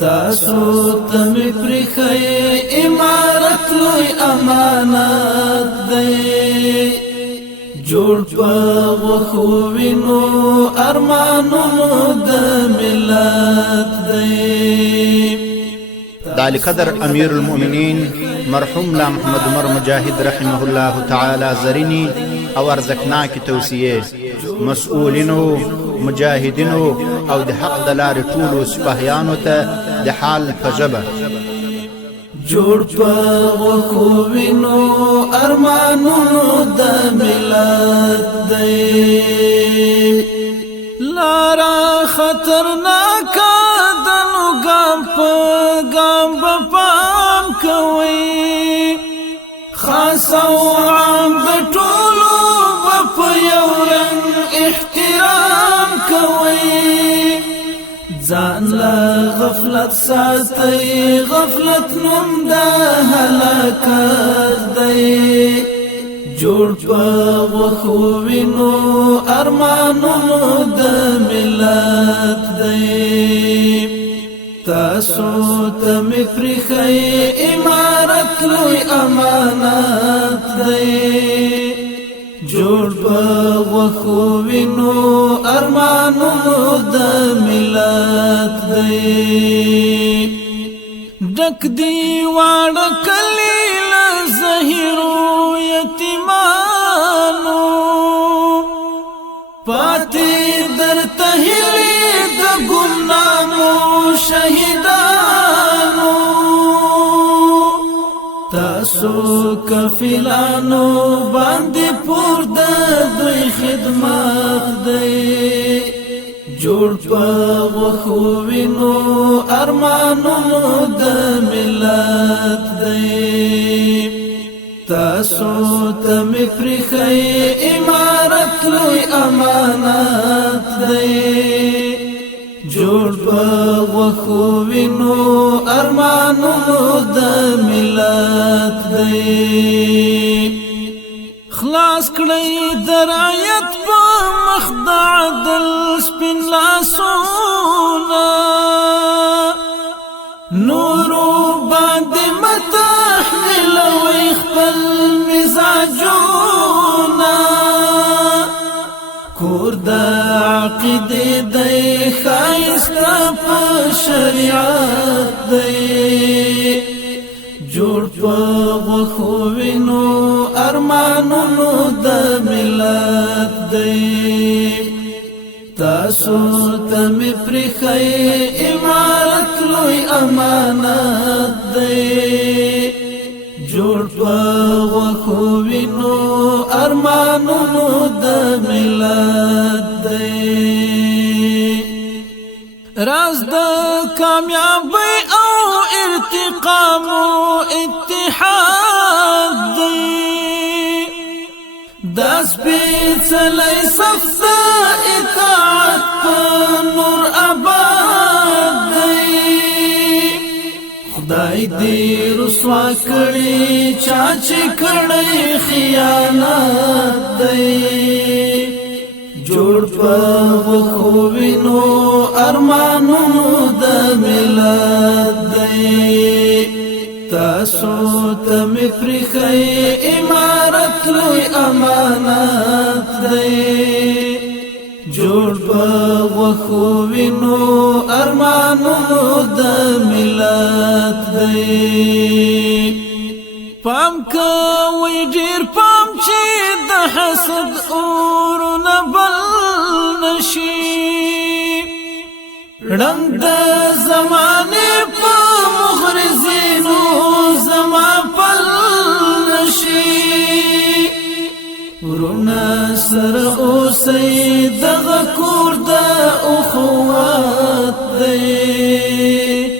تاسو تم پرخی امارت لوی امانت دی جوړ په وخوینو ارمانونو د ملت دی دال قدر امیر المؤمنین مرحوم لا محمد عمر مجاهد رحمه الله تعالی زرینی او ارزقناک توصیه مسؤولینو مجاهدینو او د حق د لارې ټولو سپاهیانو ته د حال په ژبه جوړ په وخوینو ارمانونو د ملت دی لارا خطرناک دنو ګام په ګام په پام کوي خاص او عام د ټولو په یو رنګ احترام کوي ځان له غفلت ساتي غفلت نوم د هلاکت دی جوړ په وخوینو ارمانونو د ملت دی تاسو ته مې پرخی امارت لوی امانت دی جوړ په وخوینو ارمانونو د ملت دی ډک دی واړه کلی له زهیرو یتیمانو پاتې درته هیلې د ګمنامو شهیدانو تاسو کفیلانو باندې پور د دوی خدمت دی جوړ په وخوینو ارمانونو د ملت دی تاسو ته مې پرخی امارت لوی امانت دی جوړ په وخوینو ارمانونو د ملت دی خلاص کړی درایت په مخ د عدل سپین لاسونه نورو باندې متحملوي خپل مزاجونه کور د عقیدې دی ښایسته په شریعت دی جوړ په وخوینو ارمانونو د ملت دی تاسو ته مې پرخی امارت لوی امانت دی جوړ په وخوینو ارمانونو د ملت دی راز د کامیابی او ارتقام او اتحاد دی دا سپیڅلی صف د اطاعت په نور آباد دی خدای دې رسوا کړي چا چې کړی خیانت دی جوړ په وخوینو ارمانونو د ملت دی تاسو ته مې پرخی امارت لوی امانت دی جوړ په وخوینو ارمانونو د ملت دی پام کوئ ډیر پام چې د حسد اورونه بل نشي ړنګ د زمانې په مغرضینو زما پل نشي ورونه سره اوسئ دغه کور د اخوت دی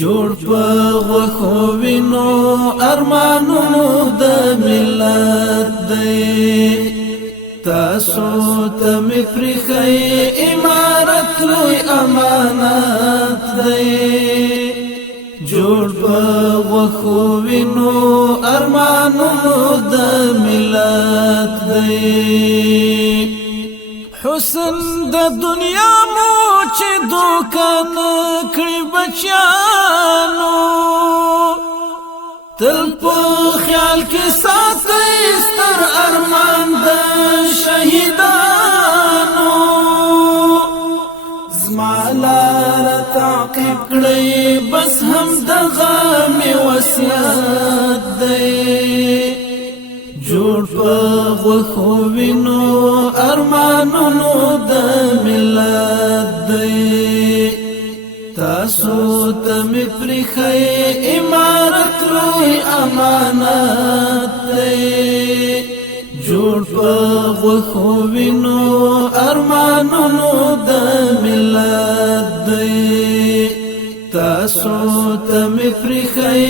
جوړ په وخوینو ارمانونو د ملت دی تاسو ته مې پرخی امارت لوی امانت دی جوړ په وخوینو ارمانونو د ملت دی حسن د دنیا مو چې دوکان کړی بچیانو تل په خیال کې ساتئ ستر ارمان د شهیدانو زما لار تعقیب کړئ بس هم دغه مې وصیت دی جوړ په غوښو وینو ارمانونو د ملت دی تاسو ته مې پرېښی امارت لوی امانت دی جوړ په غوښو وینو ارمانونو د ملت دی تاسو ته مې پرېښی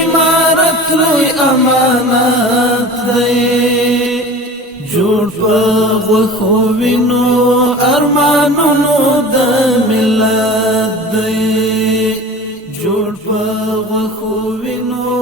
امارت لوی امانت دی جوړ په غوښو وینو ارمانونو د ملت دی جوړ په غوښو وینو